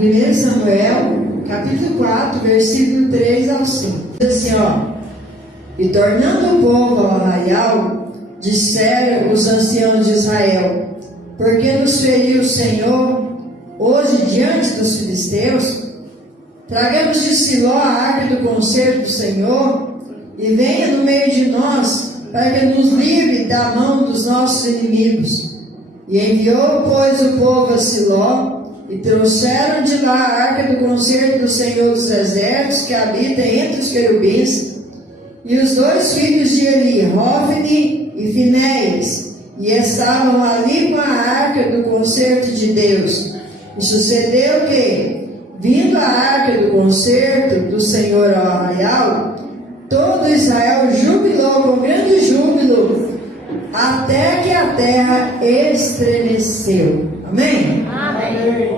1 Samuel, capítulo 4, versículo 3 ao 5. Diz assim, e tornando o povo ao arraial, disseram os anciãos de Israel: por que nos feriu o Senhor hoje diante dos filisteus? Tragamos de Siló a arca do concerto do Senhor, e venha no meio de nós, para que nos livre da mão dos nossos inimigos. E enviou, pois, o povo a Siló, e trouxeram de lá a arca do concerto do Senhor dos exércitos, que habita entre os querubins, e os dois filhos de Eli, Hofni e Finéias, e estavam ali com a arca do concerto de Deus. E sucedeu que, vindo a arca do concerto do Senhor ao arraial, todo Israel jubilou com grande júbilo, até que a terra estremeceu. Amém? Amém.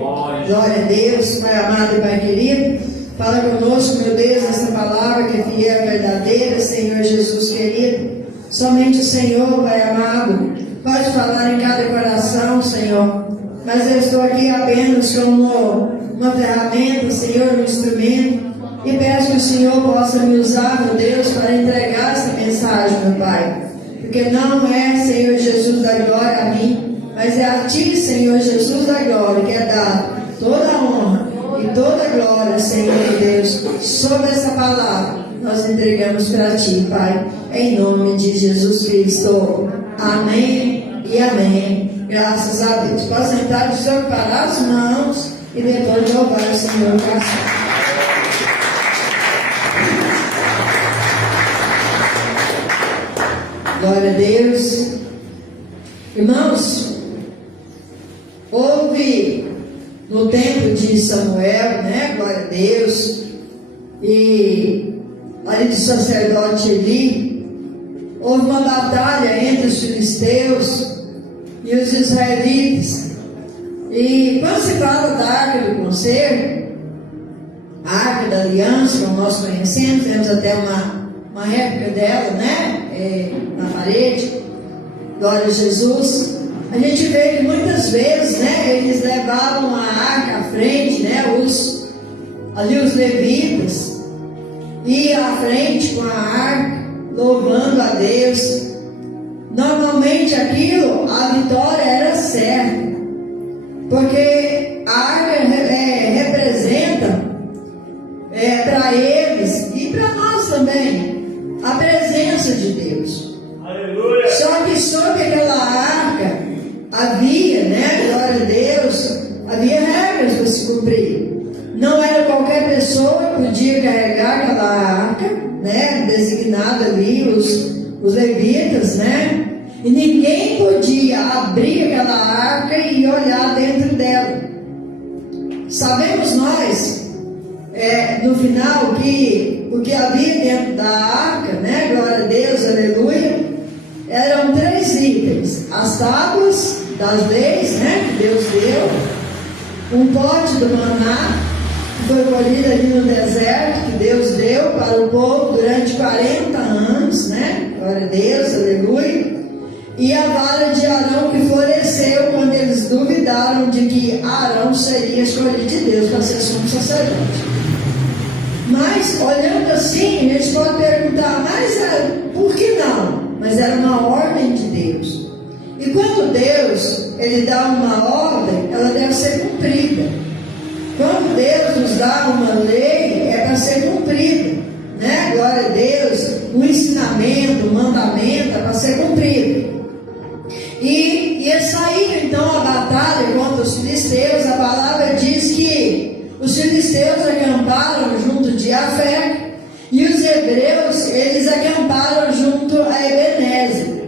Glória a Deus, Pai amado e Pai querido. Fala conosco, meu Deus, essa palavra que é fiel e verdadeira, Senhor Jesus querido. Somente o Senhor, Pai amado, pode falar em cada coração, Senhor. Mas eu estou aqui apenas como uma ferramenta, Senhor, um instrumento. E peço que o Senhor possa me usar, meu Deus, para entregar essa mensagem, meu Pai. Porque não é, Senhor Jesus da glória, a mim, mas é a Ti, Senhor Jesus da glória, que é dado toda a honra e toda a glória, Senhor Deus, sobre essa palavra. Nós entregamos para Ti, Pai, em nome de Jesus Cristo. Amém e amém. Graças a Deus. Posso sentar, o Senhor parar as mãos e depois louvar o Senhor com a Glória a Deus. Irmãos, houve no tempo de Samuel, né? Glória a Deus. E ali do sacerdote Eli, houve uma batalha entre os filisteus e os israelitas. E quando se fala da arca do concerto, a arca da aliança, como nós conhecemos, temos até uma réplica dela, né? Na parede, glória a Jesus. A gente vê que muitas vezes, né, eles levavam a arca à frente, né, os levitas, e à frente com a arca, louvando a Deus. Normalmente aquilo, a vitória era certa, porque a arca representa para eles e para nós também a presença de Deus. Aleluia. Só que sobre aquela arca havia, né, glória a Deus, havia regras para se cumprir. Não era qualquer pessoa que podia carregar aquela arca, né, designada ali, os levitas, né, e ninguém podia abrir aquela arca e olhar dentro dela. Sabemos nós, no final, que o que havia dentro da arca, né, glória a Deus, aleluia, eram 3 itens: as tábuas das leis, né, que Deus deu, um pote do maná, que foi colhido ali no deserto, que Deus deu para o povo durante 40 anos, né, glória a Deus, aleluia, e a vara de Arão, que floresceu quando eles duvidaram de que Arão seria escolhido de Deus para ser sumo sacerdote. Mas, olhando assim, a gente pode perguntar, mas por que não? Mas era uma ordem de Deus. E quando Deus, Ele dá uma ordem, ela deve ser cumprida. Quando Deus nos dá uma lei, é para ser cumprida, né? Glória a Deus, o ensinamento, o mandamento é para ser cumprido. E eles saíram então a batalha contra os filisteus. A palavra diz que os filisteus acamparam junto de Afé, e os hebreus, eles acamparam junto a Ebenezer.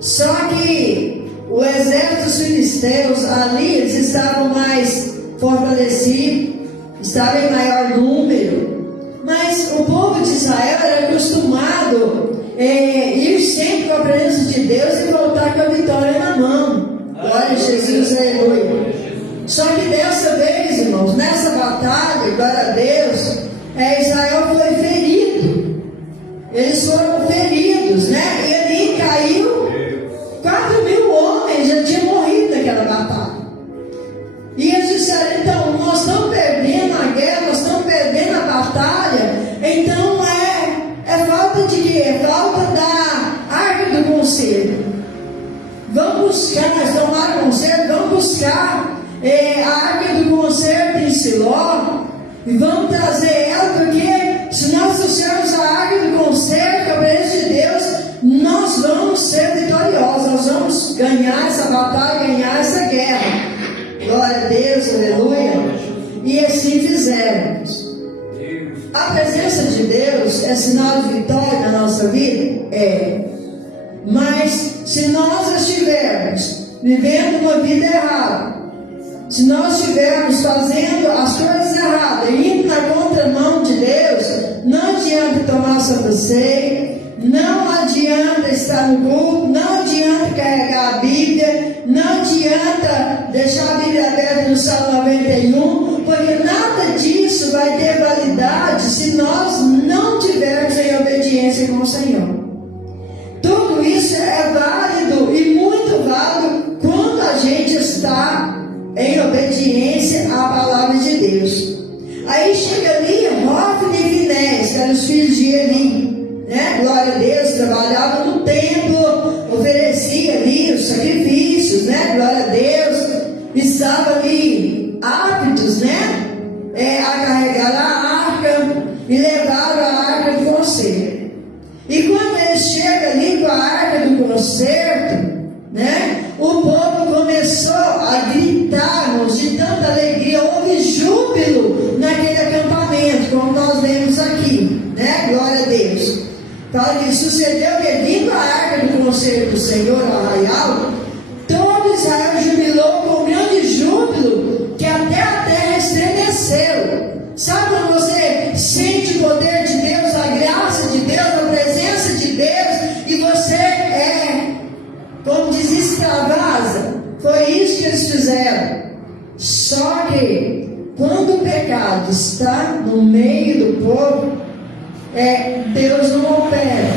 Só que o exército dos filisteus ali, eles estavam mais fortalecidos, estavam em maior número, mas o povo de Israel era acostumado a ir sempre com a presença de Deus e voltar com a vitória na mão. Glória a Jesus, aleluia. Só que dessa vez, irmãos, nessa batalha, glória a Deus, Israel foi ferido. Eles foram feridos, né? E ali caiu 4.000 homens, já tinham morrido naquela batalha. E eles disseram, então, nós estamos buscar a arca do concerto em Siló e vamos trazer ela, porque se nós trouxermos a arca do concerto, a presença de Deus, nós vamos ser vitoriosos, nós vamos ganhar essa batalha, ganhar essa guerra. Glória a Deus, aleluia. E assim fizemos. A presença de Deus é sinal de vitória na nossa vida? É. Mas se nós estivermos vivendo uma vida errada, se nós estivermos fazendo as coisas erradas, indo na contramão de Deus, não adianta tomar Santa Ceia, não adianta estar no culto, não adianta carregar a Bíblia, não adianta deixar a Bíblia aberta no Salmo 91, porque nada disso vai ter validade se nós não tivermos em obediência com o Senhor. Tudo isso é válido e muito válido quando a gente está em obediência à palavra de Deus. Aí chega ali Hofni e Finéias, que eram os filhos de Eli, né? Glória a Deus, trabalhavam no templo, oferecia ali os sacrifícios, né? Glória a Deus, estavam ali aptos, né? A carregar a arca e levaram a arca do concerto. E quando eles chegam ali com a arca do concerto, né? O povo começou a gritar, irmãos, de tanta alegria, houve júbilo naquele acampamento, como nós vemos aqui, né? Glória a Deus. Fala que sucedeu que vindo a arca do concerto do Senhor ao arraial, todo Israel jubilou com grande júbilo, que até a terra estremeceu. Sabe quando você sente o poder de Deus, a graça de Deus, a presença de Deus, e você como diz, extravasa? Foi isso que eles fizeram. Só que quando o pecado está no meio do povo, Deus não opera.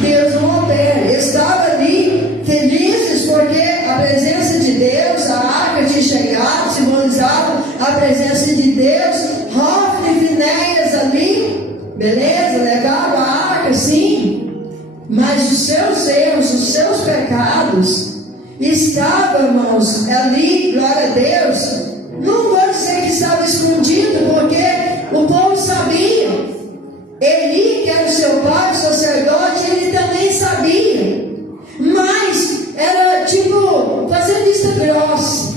Deus não opera. Eles estavam ali felizes porque a presença de Deus, a arca tinha chegado, simbolizava a presença de Deus. Hofni e Finéias ali, beleza, levaram a arca, sim. Mas os seus erros, os seus pecados estavam, irmãos, ali, glória a Deus. Não vou dizer que estava escondido, porque o povo sabia. Eli, que era o seu pai, o sacerdote, ele também sabia. Mas era tipo fazer vista grossa.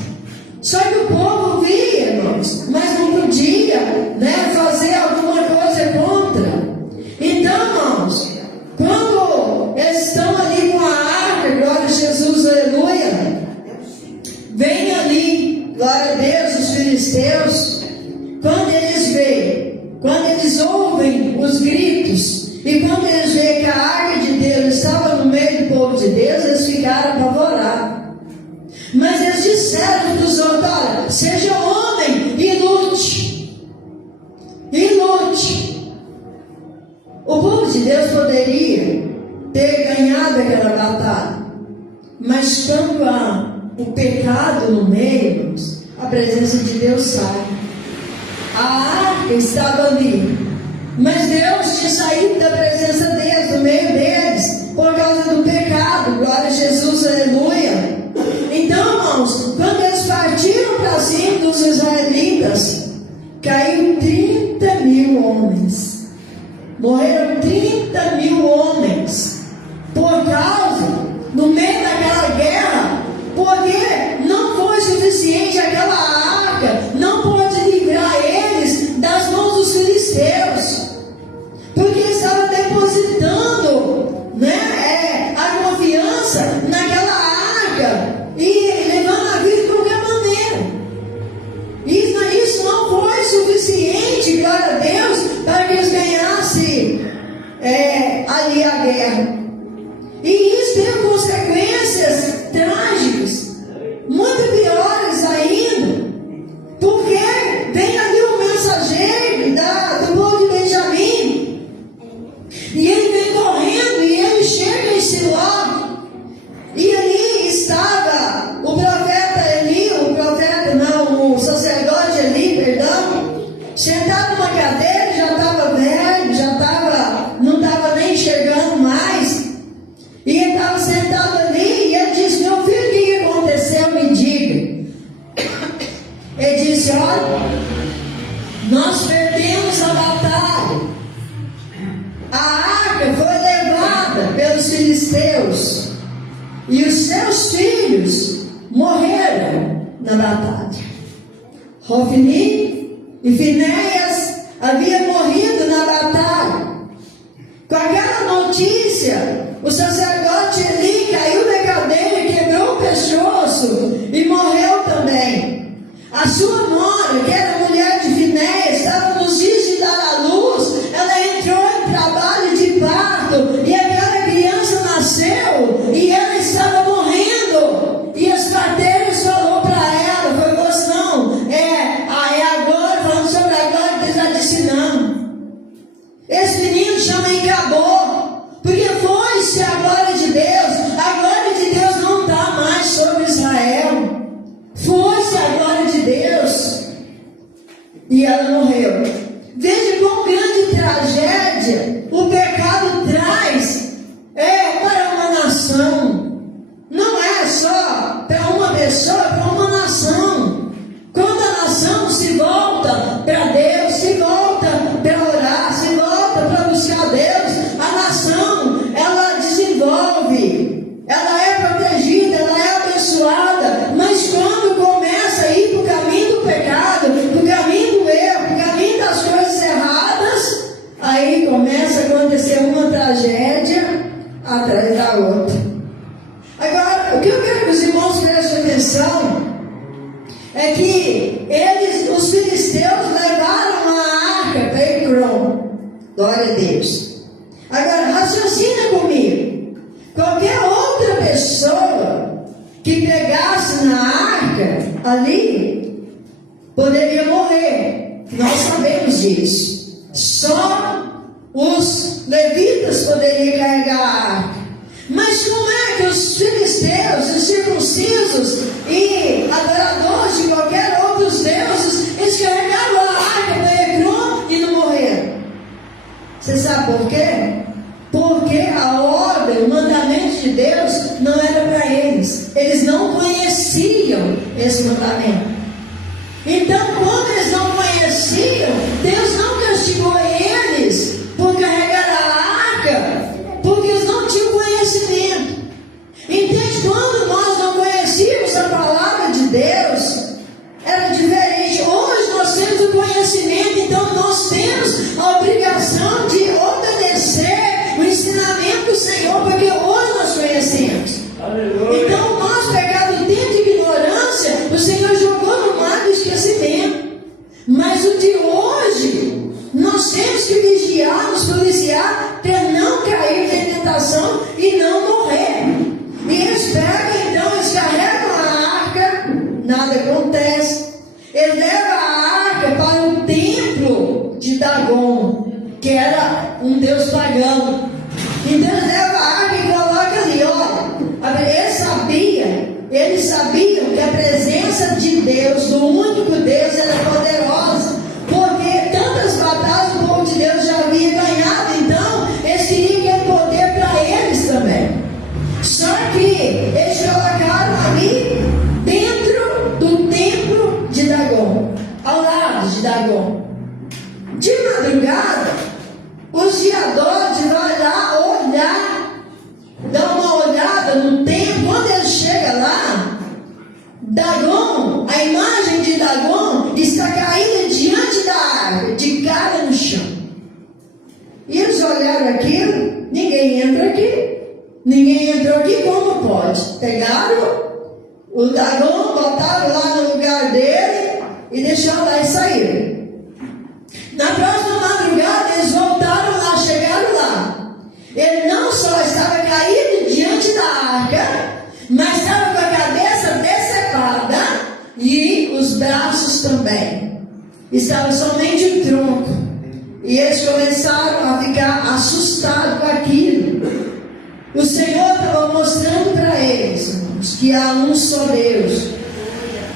Só que o povo via, irmãos, mas não podia, né, fazer alguma coisa contra. Então, irmãos, quando eles estão ali com a arca, glória a Jesus, aleluia, vem ali, glória a Deus, os filisteus, quando eles ouvem os gritos, e quando eles veem que a arca de Deus estava no meio do povo de Deus, eles ficaram apavorados. Mas eles disseram para os outros: olha, seja homem e lute. E lute. O povo de Deus poderia ter ganhado aquela batalha, mas quando há o pecado no meio, a presença de Deus sai. A arca estava ali, mas Deus tinha saído da presença deles, do meio deles, por causa do pecado. Glória a Jesus, aleluia. Então, irmãos, quando eles partiram para cima dos israelitas, caiu 30.000 homens. Morreram 30.000 homens por causa, no meio daquela guerra, porque não foi suficiente aquela arca, não pôde livrar eles das mãos dos filisteus, porque estava depositando, né, a confiança naquela arca e levando a vida de qualquer maneira. Isso não foi suficiente, glória a Deus, para que eles ganhassem ali a guerra. E isso teve consequências trágicas, muito piores ainda, porque vem ali o mensageiro do povo de Benjamim, e ele vem correndo, e ele chega em Siló, e ali estava o profeta Eli, o sacerdote Eli, perdão, sentado numa cadeira, já estava velho, não estava nem enxergando mais, e ele estava sentado ali, e ele disse: meu filho, o que aconteceu? Me diga. disse: olha, nós perdemos a batalha. A arca foi levada pelos filisteus e os seus filhos morreram na batalha. Hofni e Finéias haviam morrido na batalha. Com aquela notícia, o sacerdote Eli caiu da cadeira e quebrou o pescoço e morreu também. A sua nora, que era mulher de Finéias, estava nos dias de dar à luz. Ela entrou em trabalho de parto e aquela criança nasceu e ela estava morrendo. E as parteiras falaram para ela, foi você não, é agora, falando sobre a glória de Deus, ela disse não. Esse menino chama e acabou, porque foi-se a glória de Deus. A glória de Deus não está mais sobre Israel. Foi-se a glória de Deus. E ela morreu. Veja quão grande tragédia o pecado traz para uma nação. Não é só para uma pessoa, é para uma nação. Quando a nação se volta para Deus, se volta para orar, se volta para buscar Deus, a nação, ela desenvolve, ela é protegida, ela é abençoada. Mas quando começa a ir para o caminho do pecado, para o caminho do erro, para o caminho das coisas erradas, aí começa a acontecer uma tragédia atrás da outra. Agora, o que eu quero que os irmãos prestem atenção é que os filisteus levaram a arca para Ecrom. Glória a Deus. Agora, raciocina comigo. Qualquer outra pessoa que pegasse na arca ali poderia morrer. Nós sabemos disso. Só os levitas poderiam carregar a arca. Mas como é que os filisteus, os circuncisos e adoradores de qualquer outros deuses, eles carregaram a arca para Ecrom e não morreram? Você sabe por quê? Porque a ordem, o mandamento de Deus não era para eles. Eles não conheciam esse mandamento. Então, quando eles não conheciam, Deus não castigou eles por carregar a arca, porque eles não tinham conhecimento. Entende? Quando nós não conhecíamos a palavra de Deus, era diferente. Hoje nós temos o conhecimento, então nós temos a obrigação de obedecer o ensinamento do Senhor, porque hoje nós conhecemos. Aleluia. Então nós, pecado em tempo de ignorância, o Senhor jogou no mar do esquecimento. Mas o de hoje, nós temos que vigiar, nos policiar, para não cair em tentação e não morrer. E eles pegam, então, eles carregam a arca, nada acontece. Eles levam a arca para o templo de Dagon, que era um deus pagão. Então eles levam a arca e colocam ali, olha. Eles sabiam que a presença de Deus, do único Deus, era poderosa. Porque tantas batalhas o povo de Deus já havia ganhado, então eles queriam aquele poder para eles também. Só que eles colocaram ali dentro do templo de Dagon, ao lado de Dagon. De madrugada, os guiadores vão lá olhar, dar uma olhada no templo. Quando eles chegam lá, Dagon, a imagem de Dagon está caída diante da árvore, de cara no chão. E eles olharam aquilo, ninguém entra aqui. Ninguém entrou aqui, como pode? Pegaram o Dagon, botaram lá no lugar dele e deixaram lá e saíram. Na próxima madrugada eles voltaram lá, chegaram lá. Ele não só estava caído diante da arca, mas estava com a cabeça decepada e os braços também. Estava somente o tronco. E eles começaram a ficar assustados com aquilo. O Senhor estava mostrando para eles, irmãos, que há um só Deus,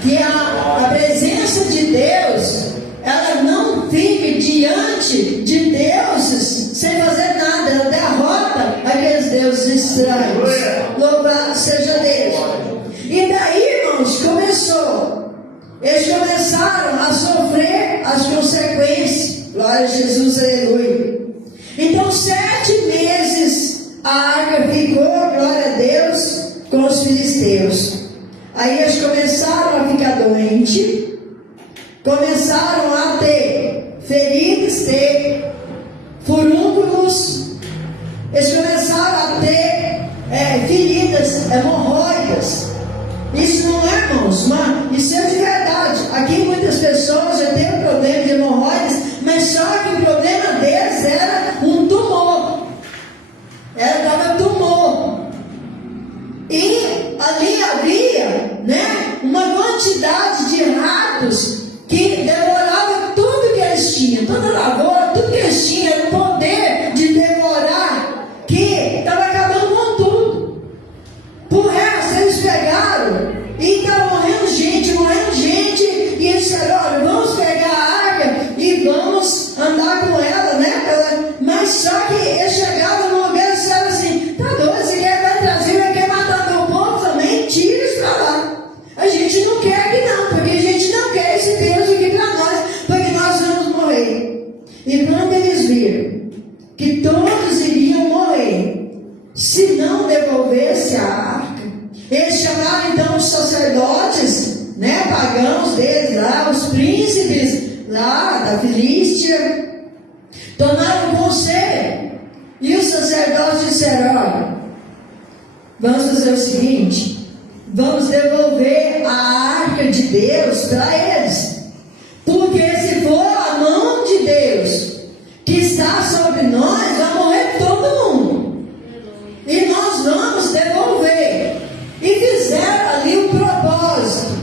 que a presença de Deus, ela não fica diante de deuses sem fazer nada, ela derrota aqueles deuses estranhos. Louvado seja Deus. E daí, irmãos, eles começaram Glória a Jesus, aleluia. Então 7 meses a arca ficou, glória a Deus, com os filisteus. Aí eles começaram a ficar doentes, começaram a ter feridas, ter furúnculos, eles começaram a ter feridas, hemorroidas. Isso não é, irmãos, isso é de verdade. Aqui muitas pessoas já têm um problema de hemorroidas, mas só que o problema deles era um tumor. Era tumor. E ali havia, uma quantidade de ratos que devoravam tudo que eles tinham, toda lavoura, tudo que eles tinham, era o poder de devorar, que estava acabando com tudo. Por resto, eles pegaram e estava morrendo gente, e eles disseram: olha, vamos pegar a arca e vamos andar com ela, mas só que eles chegavam no lugar e disseram assim: tá doido, você vai trazer, vai querer matar meu povo também? Tira isso para lá. A gente não quer aqui não, porque a gente não quer esse Deus aqui para nós, porque nós vamos morrer. E quando eles viram que todos iriam morrer se não devolvesse a arca, eles chamaram então os sacerdotes, pagãos deles lá, os príncipes lá da Filístia, tomaram conselho. E os sacerdotes disseram: olha, vamos fazer o seguinte, vamos devolver a arca de Deus para eles, porque se for a mão de Deus que está sobre nós, vai morrer todo mundo, e nós vamos devolver. E fizeram ali um propósito,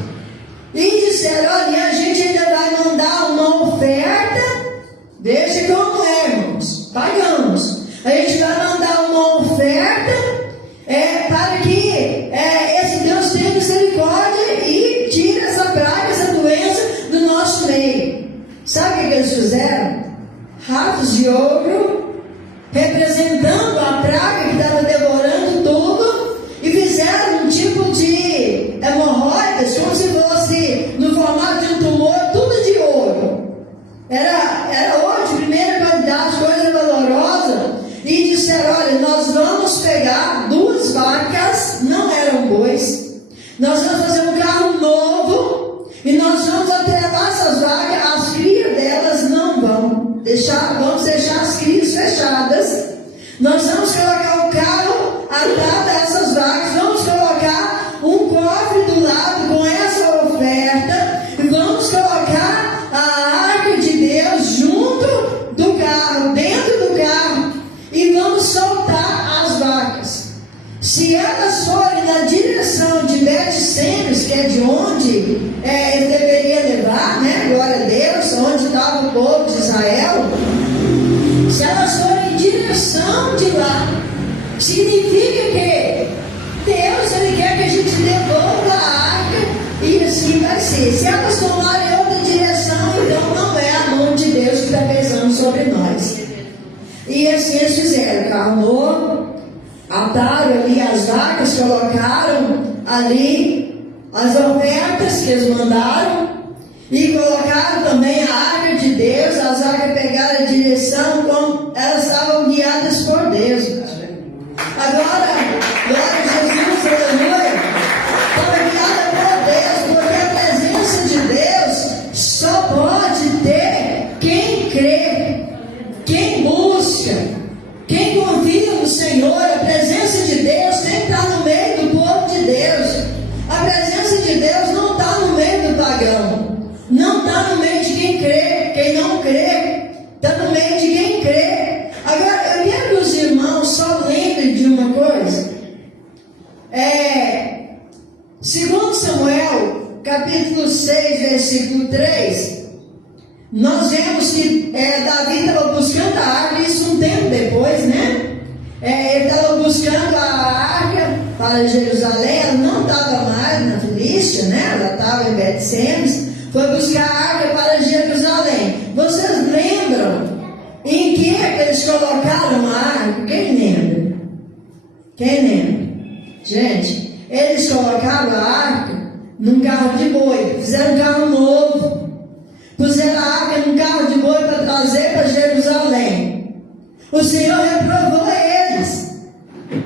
e disseram: olha, a gente ainda vai mandar uma oferta. Veja como é, irmãos, pagamos. A gente vai mandar uma oferta para que esse Deus tenha misericórdia e tire essa praga, essa doença do nosso meio. Sabe o que eles fizeram? Ratos de ouro, representando a praga que estava devorando tudo, e fizeram um tipo de hemorroidas, como se fosse no formato de um tumor, tudo de ouro. Era ouro de primeira qualidade, coisa valorosa. E disseram: olha, nós vamos pegar 2 vacas, não eram bois, nós vamos fazer um carro novo, e nós vamos atrelar essas vacas, as crias delas não vão deixar, vamos deixar as crias fechadas. Nós vamos colocar o carro atrás dessas vacas, vamos colocar um cofre do lado com essa oferta, e vamos colocar a arca de Deus junto do carro, dentro do carro, e vamos soltar as vacas. Se elas forem na direção de Bet-Semes, que é de onde ele deveria levar, glória a Deus, onde estava o povo de Israel, se elas forem em direção de lá, significa que Deus, Ele quer que a gente devolva a arca, e assim vai ser. Se elas tomarem outra direção, então não é a mão de Deus que está pesando sobre nós. E assim eles fizeram: carro novo, ataram ali as vacas, colocaram ali as ofertas que eles mandaram, e colocaram também a arca de Deus. As vacas pegaram a direção como elas estavam guiadas por Deus. Agora, glória a Jesus, aleluia, estava guiada por Deus, porque a presença de Deus só pode ter quem crê, quem busca, quem confia no Senhor. A presença de Deus tem que estar no meio do povo de Deus. A presença de Deus não está no meio do pagão, não está no meio de quem crê. Quem não crê está no meio de quem crê. Agora, eu quero que os irmãos só lembrem de uma coisa. Segundo Samuel, capítulo 6, versículo 3, nós vemos que Davi estava buscando a arca, isso um tempo depois, ele estava buscando a arca para Jerusalém. Ela não estava mais na Filístia, ela estava em Bet-Semes. Foi buscar a arca para Jerusalém. Vocês lembram em que eles colocaram a arca? Quem lembra? Quem lembra? Gente, eles colocaram a arca num carro de boi, fizeram um carro novo, puseram a arca num carro de boi para trazer para O Senhor reprovou eles.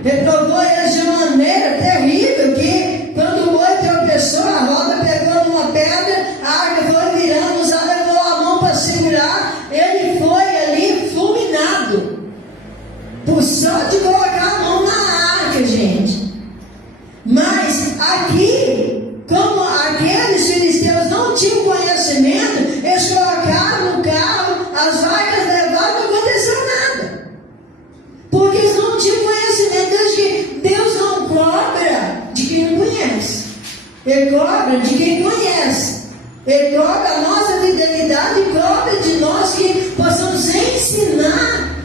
Reprovou eles de uma maneira terrível, que quando o boi tropeçou, a roda pegou numa pedra, a arca foi virando, Uzá levou a mão para segurar, ele foi ali fulminado, por só de colocar a mão na arca, gente. Mas aqui, como aqueles filisteus não tinham conhecimento, eles colocaram no carro, as vacas levaram, não aconteceu nada. Porque eles não tinham conhecimento. Deus não cobra de quem não conhece. Ele cobra de quem conhece. Ele cobra a nossa fidelidade e cobra de nós que possamos ensinar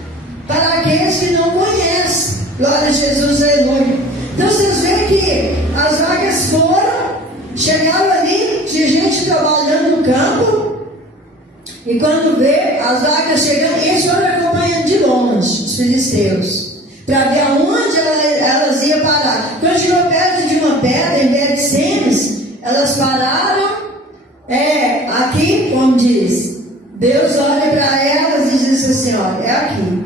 para aqueles que não conhecem. Glória a Jesus, aleluia. Então vocês veem que as vagas foram, chegaram ali, tinha gente trabalhando no campo, e quando vê as vagas chegando, eles foram acompanhando de longe os filisteus, para ver aonde elas iam parar. Quando chegou perto de uma pedra, em Bet-Semes, elas pararam, aqui, como diz, Deus olha para elas e diz assim, olha, é aqui.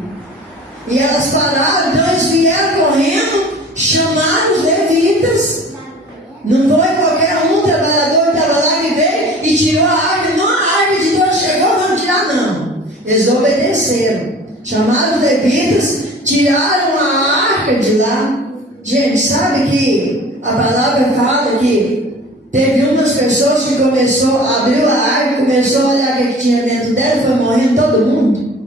E elas pararam, então eles vieram correndo, chamaram os levitas. Não foi qualquer um trabalhador que estava lá que veio e tirou a arca. Não, a arca de Deus chegou, vamos tirar, não. Eles obedeceram. Chamaram os levitas, tiraram a arca de lá. Gente, sabe que a palavra fala que teve umas pessoas que abriu a arca, começou a olhar o que tinha dentro dela e foi morrendo todo mundo.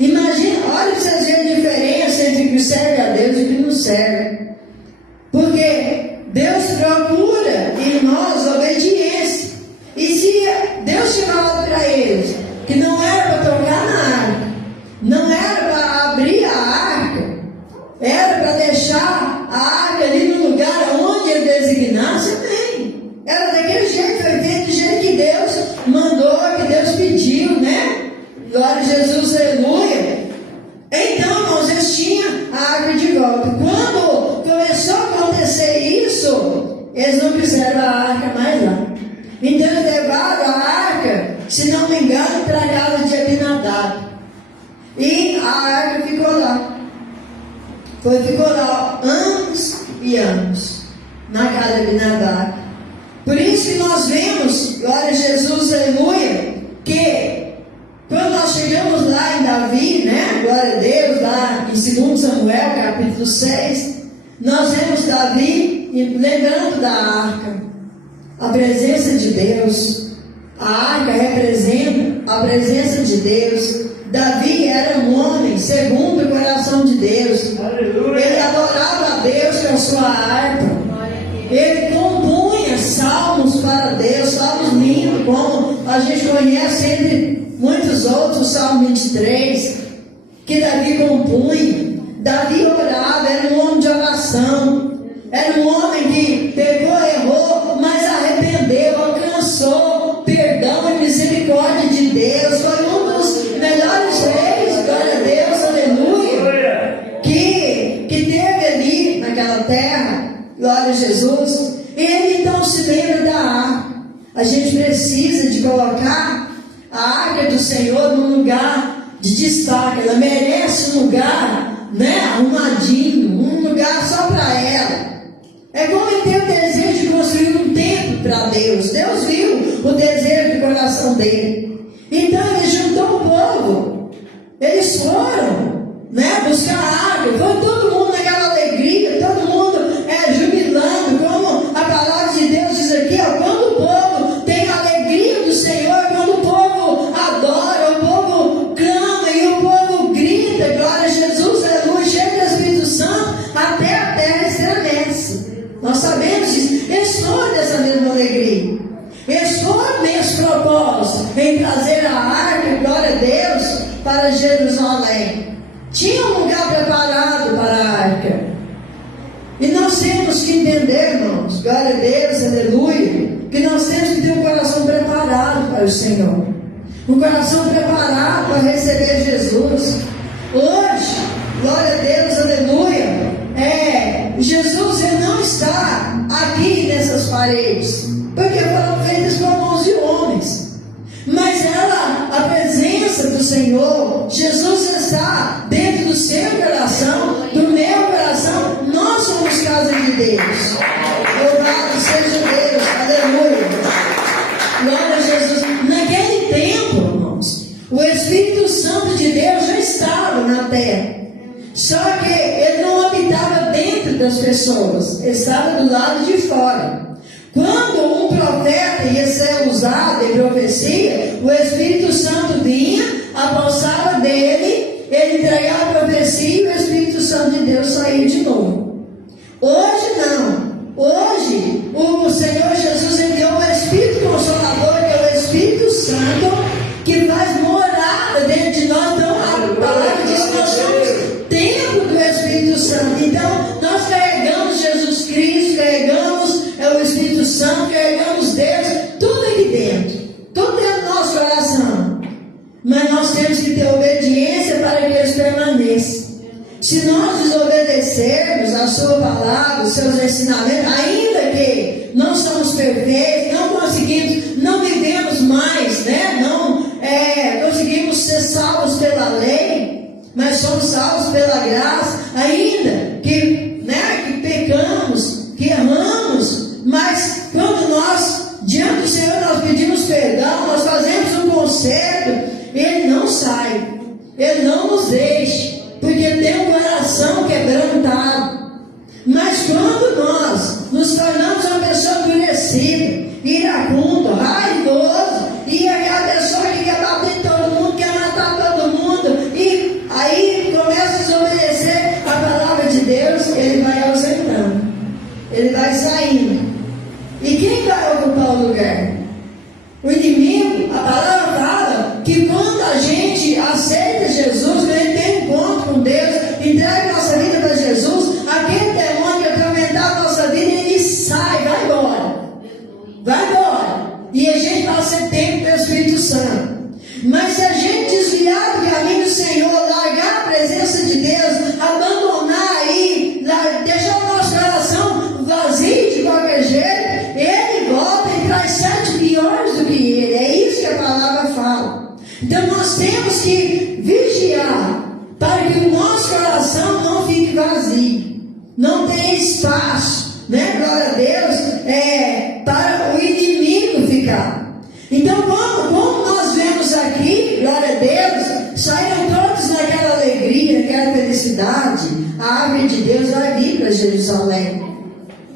Imagina, olha para vocês verem a diferença entre o que serve a Deus e o que não serve. Porque Deus procura em nós obediência. E se Deus tinha falado para eles que não era para tocar na arca, não era para abrir a arca, era para deixar a arca ali no lugar onde ele designasse, amém. Era daquele jeito, foi feito do jeito que Deus mandou, que Deus pediu, né? Glória a Jesus, aleluia. Então, irmãos, eles tinham a arca de volta. Quando começou a acontecer isso, eles não quiseram a arca mais lá. Então eles levaram a arca, se não me engano, para a casa de Abinadab. E a arca ficou lá. Ficou lá anos e anos, na casa de Abinadab. Por isso que nós vemos, glória a Jesus, aleluia, que quando nós chegamos lá em Davi, né, glória a Deus, lá em 2 Samuel, capítulo 6, nós vemos Davi lembrando da arca, a presença de Deus. A arca representa a presença de Deus. Davi era um homem segundo o coração de Deus. Aleluia. Ele adorava a Deus com a sua harpa. Ele compunha salmos para Deus, salmos lindos, como a gente conhece entre muitos outros, o Salmo 23, que Davi compunha. Davi orava, era um homem de oração, era um homem que pegou, errou, mas arrependeu, alcançou perdão e misericórdia de Deus. Foi um dos melhores reis, glória a Deus, aleluia, que teve ali naquela terra, glória a Jesus. E ele então se lembra da arca. A gente precisa de colocar a arca do Senhor num lugar de destaque. Ela merece um lugar, né, arrumadinho, um lugar só para ela. É como ele tem o desejo de construir um templo para Deus. Deus viu o desejo do coração dele. Então ele juntou o povo. Eles foram, né, buscar a arca. Foi todo mundo naquela alegria, todo mundo jubilando, como a palavra de Deus diz aqui, ó, quando o povo tem a alegria do Senhor, quando o povo adora, o povo clama e o povo grita, glória a Jesus, aleluia, cheio do Espírito Santo, até a terra estremece. Nós sabemos disso. Eles foram dessa mesma alegria. Eles foram nesse propósito, em trazer a arca, glória a Deus, para Jerusalém. Tinha um lugar preparado para a arca. E nós temos que entender, irmãos, glória a Deus, aleluia, que nós temos que ter um coração preparado para o Senhor. Um coração preparado para receber Jesus. Hoje, glória a Deus, aleluia, Jesus ele não está aqui nessas paredes, porque foram feitas por mãos de homens. Mas a presença do Senhor, Jesus está dentro do seu coração, do meu coração, nós somos casa de Deus. Louvado seja Deus, aleluia. Glória a Jesus. Naquele tempo, irmãos, o Espírito Santo de Deus já estava na terra. Só que ele não habitava dentro das pessoas, ele estava do lado de fora. Quando um profeta ia ser usado em profecia, o Espírito Santo vinha, apossava dele, ele entregava a profecia e o Espírito Santo de Deus saía de novo. Hoje não. Hoje o Senhor Jesus enviou o Espírito Consolador, que é o Espírito Santo, que faz morada dentro de nós. Então a palavra diz que nós somos templo do Espírito Santo. Então nós carregamos Jesus Cristo, carregamos o Espírito Santo, carregamos Deus, tudo aqui dentro, tudo dentro do nosso coração. Mas nós temos que ter obediência para que eles permaneçam. Se nós desobedecermos a sua palavra, os seus ensinamentos, ainda que não somos perfeitos, não conseguimos, não vivemos mais, né? Não conseguimos ser salvos pela lei, mas somos salvos pela graça, ainda que pecamos, que erramos, mas quando nós, diante do Senhor, nós pedimos perdão, nós fazemos um conserto, Ele não sai, Ele não nos deixa, porque tem um coração quebrantado. Mas quando nós nos tornamos uma pessoa endurecida, iracunda, raivoso, e aquela pessoa que quer bater em todo mundo, quer matar todo mundo, e aí começa a desobedecer a palavra de Deus, ele vai ausentando, ele vai saindo. E quem vai ocupar o lugar? O inimigo. A palavra fala que quando a gente aceita Jesus, quando ele tem encontro com Deus, entrega nossa vida para Jesus, aquele demônio que atormentar a nossa vida, ele sai, vai embora. Vai embora. E a gente vai ser tempo pelo Espírito Santo. Mas se a gente desviar do caminho do Senhor, largar a presença de Deus, abandonar aí, deixar o nosso coração vazio de qualquer jeito, ele volta e traz 7 piores do que ele. É isso que a palavra fala. Então nós temos que vigiar para que o nosso coração não fique vazio, não tenha espaço, né? Glória a Deus, para o inimigo ficar. Então, como nós vemos aqui, glória a Deus, saíram todos naquela alegria, naquela felicidade. A árvore de Deus vai vir para Jerusalém.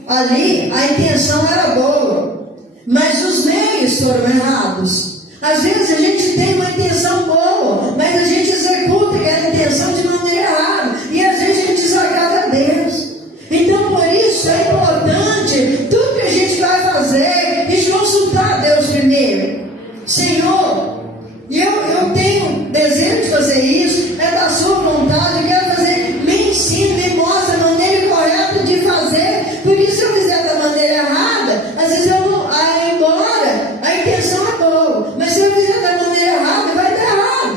Ali a intenção era boa, mas os meios foram errados. Às vezes a gente tem uma intenção boa, mas a gente executa aquela intenção de maneira errada, e às vezes a gente desagrada a Deus. Então por isso é importante, tudo que a gente vai fazer, a gente consultar a Deus primeiro. Senhor, eu tenho desejo de fazer isso, é da sua vontade, eu quero fazer, me ensina, me mostra a maneira correta de fazer, porque se eu fizer da maneira errada, às vezes eu vou embora, a intenção é boa, mas se eu fizer da maneira errada, vai dar errado.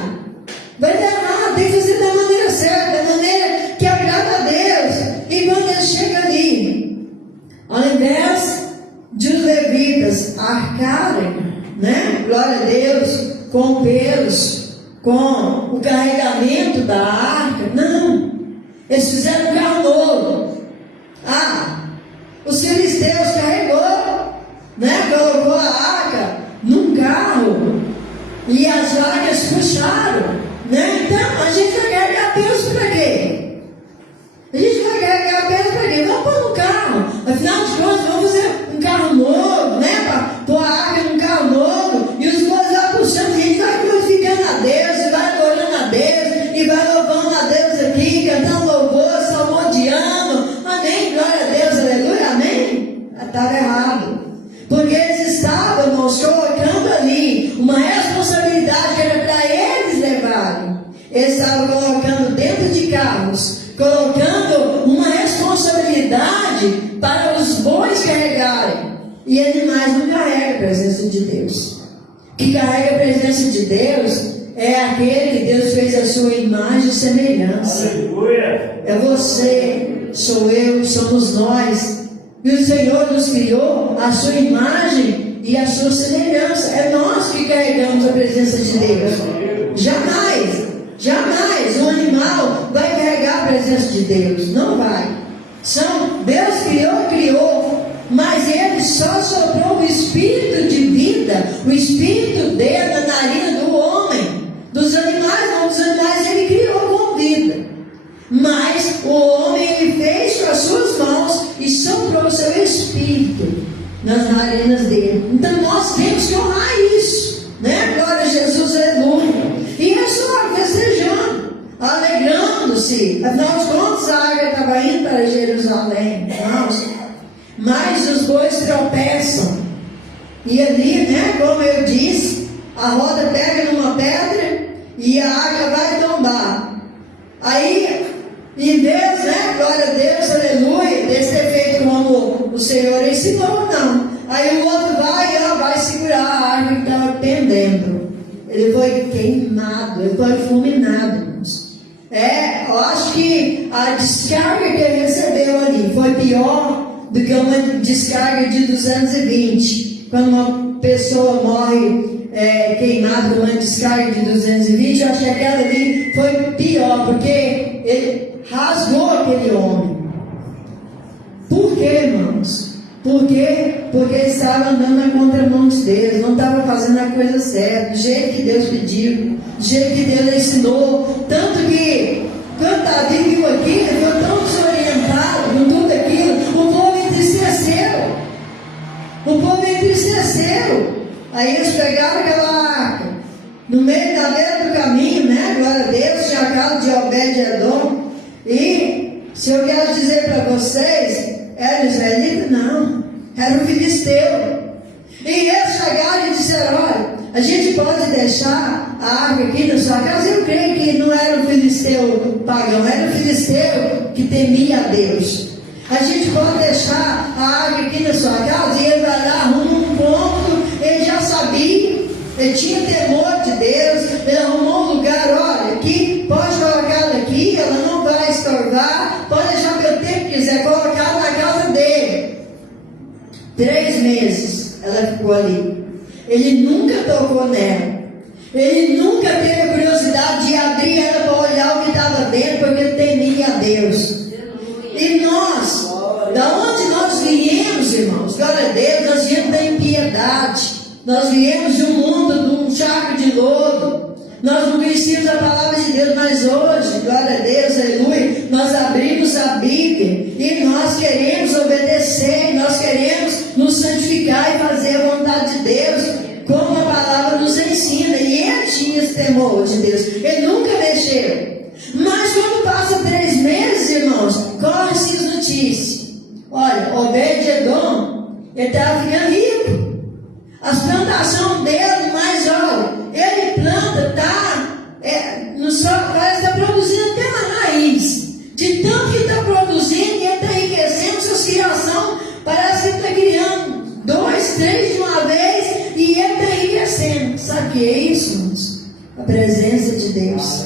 Vai dar errado, tem que fazer da maneira certa, da maneira que agrada a Deus. E quando ele chega ali, ao invés de os levitas arcarem, né? Glória a Deus, com pelos, com o carregamento da arca, não, eles fizeram um carro novo. Os filisteus carregou, né? Colocou a arca num carro e as vacas puxaram, né? Então a gente vai carregar peso para quê? A gente vai carregar peso para quê? Vamos pôr no carro, afinal de contas vamos fazer um carro novo, né? Para pôr a arca num carro novo, e os bois lá puxando, a gente vai glorificando a Deus, e vai adorando a Deus, e vai louvando a Deus aqui, cantando louvor, salmodiando, amém, glória a Deus, aleluia, amém? Estava errado, porque eles estavam, irmãos, colocando ali uma responsabilidade que era para eles levarem. Eles estavam colocando dentro de carros, colocando uma responsabilidade para os bois carregarem. E animais não carregam a presença de Deus. O que carrega a presença de Deus é aquele que Deus fez a sua imagem e semelhança. Aleluia. É você, sou eu, somos nós. E o Senhor nos criou a sua imagem e a sua semelhança. É nós que carregamos a presença de Deus. Jamais um animal vai carregar presença de Deus. Não vai. Deus criou, mas Ele só soprou o espírito de vida, o espírito dele na narina do homem. Dos animais não, dos animais Ele criou com vida. Mas o homem Ele fez com as suas mãos e soprou o seu espírito nas narinas dele. Então nós temos que honrar isso, né? Glória a Jesus, aleluia. E é só festejando, alegrando-se. Afinal de contas, a água estava indo para Jerusalém, irmãos. Mas os bois tropeçam. E ali, né, como eu disse, a roda pega numa pedra e a água vai tombar. Aí, em vez, né, glória a Deus, aleluia, desse ter feito como o Senhor ensinou, não. Aí o outro vai segurar a água que estava pendendo. Ele foi queimado, ele foi fulminado. Eu acho que a descarga que ele recebeu ali foi pior do que uma descarga de 220. Quando uma pessoa morre queimada com uma descarga de 220, eu acho que aquela ali foi pior, porque ele rasgou aquele homem. Por quê, irmãos? Por quê? Porque ele estava andando na contramão de Deus, não estava fazendo a coisa certa, do jeito que Deus pediu, do jeito que Deus ensinou. Tanto que, quando Davi viu aquilo, ele ficou tão desorientado com tudo aquilo, o povo entristeceu. O povo entristeceu. Aí eles pegaram aquela arca, no meio da beira do caminho, né? Glória a Deus, tinha a casa de Obed-Edom. E, se eu quero dizer para vocês, era israelita? Não, era um filisteu. E eles chegaram e disseram: olha, a gente pode deixar a arca aqui na sua casa? Eu creio que não era um filisteu pagão, era um filisteu que temia a Deus. A gente pode deixar a arca aqui na sua casa? E ele vai lá, arruma um ponto. Ele já sabia, ele tinha temor de Deus. Ele arrumou um lugar: olha, aqui, pode colocar ela aqui, ela não vai estorvar, pode deixar pelo tempo que quiser, colocar na casa dele. 3 meses ela ficou ali. Ele nunca tocou nela. Ele nunca teve a curiosidade de abrir ela para olhar o que estava dentro, porque ele temia a Deus. E nós, da onde nós viemos, irmãos? Glória a Deus, nós viemos da impiedade. Nós viemos de um mundo, de um charco de lodo. Nós não conhecíamos a palavra de Deus, mas hoje, glória a Deus, aleluia, nós abrimos a Bíblia e nós queremos obedecer, nós queremos nos santificar e fazer a vontade de Deus, como a palavra nos ensina. E ele tinha esse temor de Deus, ele nunca mexeu. Mas quando passa 3 meses, irmãos, corre-se as notícias. Olha, Obed-Edom, ele estava ficando rico. As plantações dele, mas olha, ele planta, parece que está produzindo até na raiz. De tanto que está produzindo, e ele está enriquecendo, sua criação, parece que ele está criando 2, 3 de uma vez, e ele está enriquecendo. Sabe o que é isso, irmãos? A presença de Deus.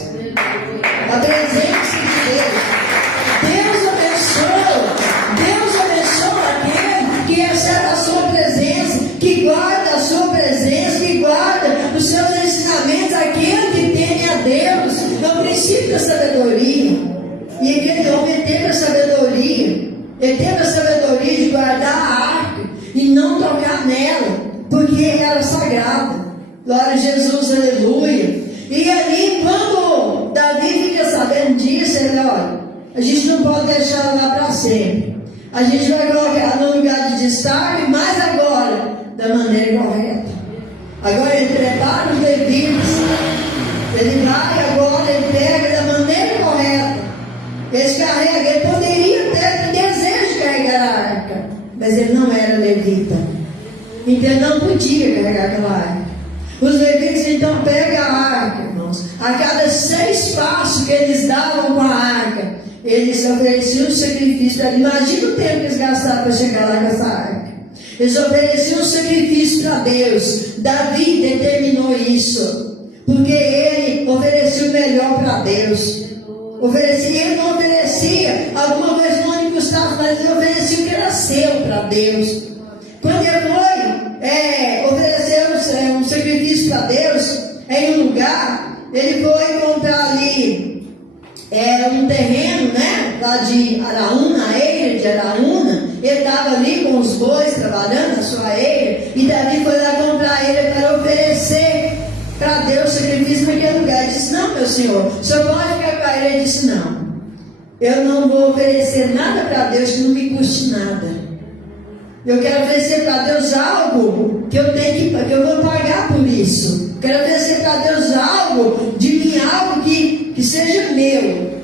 A presença de Deus. Deus abençoa aquele que recebe a sua presença, que guarda a sua presença, que guarda os seus ensinamentos, aquele que teme a Deus. É o princípio da sabedoria. E aquele homem teve a sabedoria. Ele teve a sabedoria de guardar a arca e não tocar nela, porque era sagrada. Glória a Jesus, aleluia. E ali, quando Davi fica sabendo disso, ele: olha, a gente não pode deixar ela lá para sempre. A gente vai colocar no lugar de destaque, mas agora, da maneira correta. Agora ele prepara os levitas. Ele vai agora, ele pega da maneira correta. Eles carregam, ele poderia ter desejo de carregar a arca, mas ele não era levita. Então ele não podia carregar aquela arca. Os levitas então pegam a arca, irmãos. A cada 6 passos que eles davam com a arca, eles ofereciam um sacrifício. Imagina o tempo que eles gastaram para chegar lá com essa arca. Eles ofereciam um sacrifício para Deus. Davi determinou isso, porque ele oferecia o melhor para Deus. Ele não oferecia alguma coisa que não lhe custava, mas ele oferecia o que era seu para Deus. Quando ele foi oferecer um sacrifício para Deus em um lugar, ele foi encontrar ali um terreno, né? lá de Araúna, a eira de Araúna. Ele estava ali com os bois trabalhando na sua eira, e Davi foi lá comprar a eira para oferecer para Deus sacrifício naquele lugar. Ele disse: não, meu senhor, o senhor pode ficar com a eira? Ele disse: não, eu não vou oferecer nada para Deus que não me custe nada. Eu quero oferecer para Deus algo que eu vou pagar por isso. Quero oferecer para Deus algo de mim, algo que seja meu.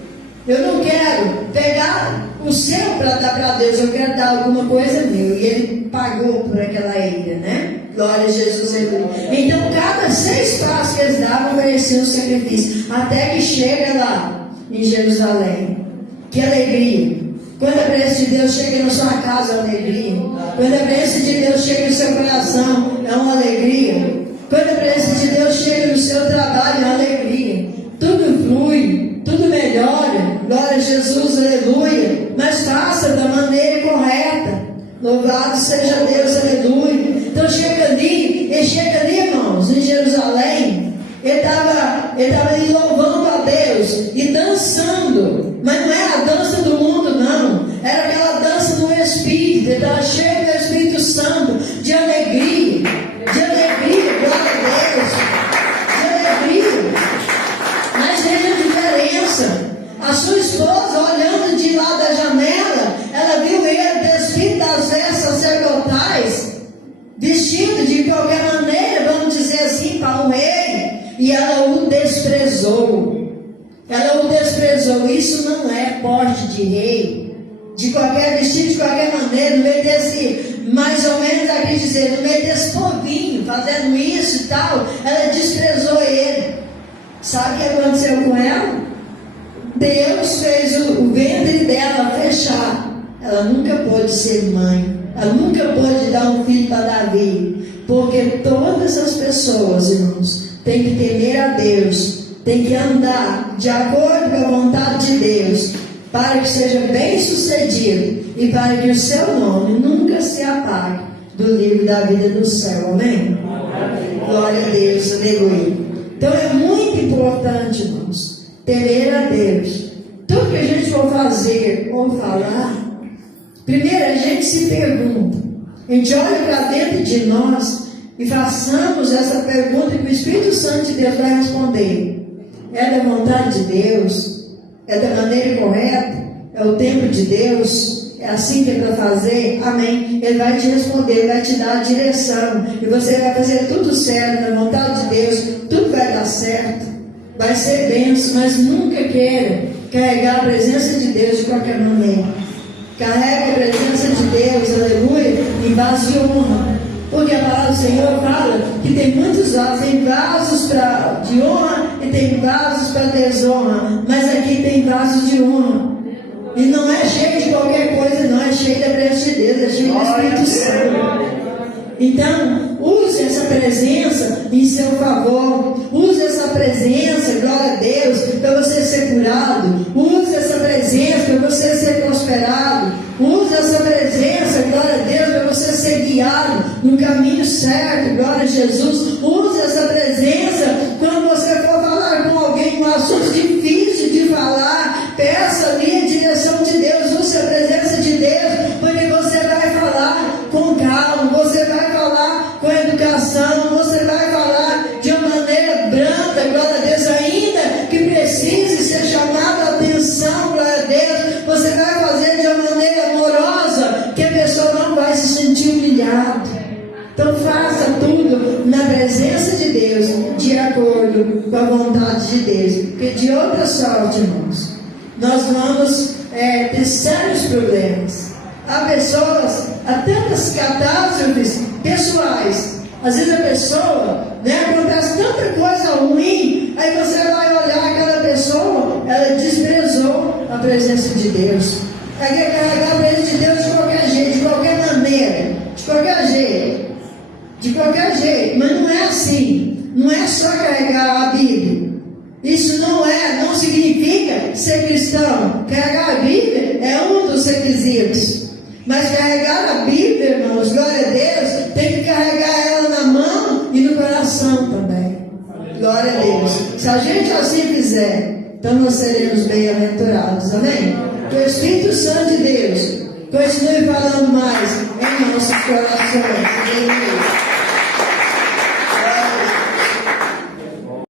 Eu não quero pegar o seu para dar para Deus, eu quero dar alguma coisa meu. E ele pagou por aquela eira, né? Glória a Jesus, aleluia. Então, cada 6 passos que eles davam, ofereciam um sacrifício, até que chega lá em Jerusalém. Que alegria! Quando a presença de Deus chega na sua casa, é uma alegria. Quando a presença de Deus chega no seu coração, é uma alegria. Quando a presença de Deus chega no seu trabalho, é uma alegria. Tudo flui, tudo melhora. Glória a Jesus, aleluia. Mas faça da maneira correta. Louvado seja Deus, aleluia. Então ele chega ali, irmãos, em Jerusalém. Ele estava ali louvando a Deus e dançando. Mas não é a dança do mundo, não. Era aquela dança do Espírito. Ele estava cheio do Espírito Santo, de alegria. Glória a Deus. De alegria. Mas veja a diferença. A sua esposa, olhando de lá da janela, ela viu ele despido das vestes sacerdotais, vestido de qualquer maneira, vamos dizer assim, para o rei, e ela o desprezou. Ela o desprezou. Isso não é porte de rei. De qualquer vestido, de qualquer maneira, no meio desse, mais ou menos aqui dizer, no meio desse povinho, fazendo isso e tal, ela desprezou ele. Sabe o que aconteceu com ela? Deus fez o ventre dela fechar. Ela nunca pôde ser mãe. Ela nunca pôde dar um filho para Davi. Porque todas as pessoas, irmãos, têm que temer a Deus, têm que andar de acordo com a vontade de Deus, para que seja bem sucedido e para que o seu nome nunca se apague do livro da vida do céu. Amém? Glória a Deus, aleluia. Então é muito importante, irmãos, temer a Deus. Tudo que a gente for fazer ou falar, primeiro a gente se pergunta, a gente olha para dentro de nós e façamos essa pergunta que o Espírito Santo de Deus vai responder. É da vontade de Deus? É da maneira correta? É o tempo de Deus? É assim que é para fazer? Amém. Ele vai te responder, ele vai te dar a direção, e você vai fazer tudo certo, na vontade de Deus, tudo vai dar certo, vai ser bênção. Mas nunca queira carregar a presença de Deus de qualquer maneira. Carrega a presença de Deus, aleluia, em vaso de honra. Porque a palavra do Senhor fala que tem muitos vasos, tem vasos de honra e tem vasos para desonra, mas aqui tem vasos de honra. E não é cheio de qualquer coisa, não, é cheio da presença de Deus, é cheio do Espírito Santo. Então, use essa presença em seu favor. Use essa presença, glória a Deus, para você ser curado. Use essa presença para você ser prosperado. Use essa presença, glória a Deus, para você ser guiado no caminho certo, glória a Jesus. Use essa presença quando você for falar com alguém um assunto difícil de falar. Peça ali a direção de Deus. Use a presença de Deus, porque você vai falar com calma, você vai falar com educação, você vai falar de uma maneira branda, glória a Deus, ainda que precise ser chamado a atenção, glória a Deus, você vai fazer de uma maneira amorosa, que a pessoa não vai se sentir humilhada. Então faça tudo na presença de Deus, de acordo com a vontade de Deus, porque de outra sorte, irmãos, nós vamos ter sérios problemas. Há pessoas, há tantas catástrofes pessoais. Às vezes a pessoa, acontece tanta coisa ruim, aí você vai olhar aquela pessoa, ela desprezou a presença de Deus. Ela quer carregar a presença de Deus de qualquer jeito, de qualquer maneira, de qualquer jeito, mas não é assim. Não é só carregar a Bíblia. Isso não significa ser cristão. Carregar a Bíblia é um dos requisitos. Mas carregar a Bíblia, irmãos, glória a Deus, tem que carregar ela na mão e no coração também. Glória a Deus. Se a gente assim fizer, então nós seremos bem-aventurados. Amém? Que o Espírito Santo de Deus continue falando mais em nossos corações. Aleluia.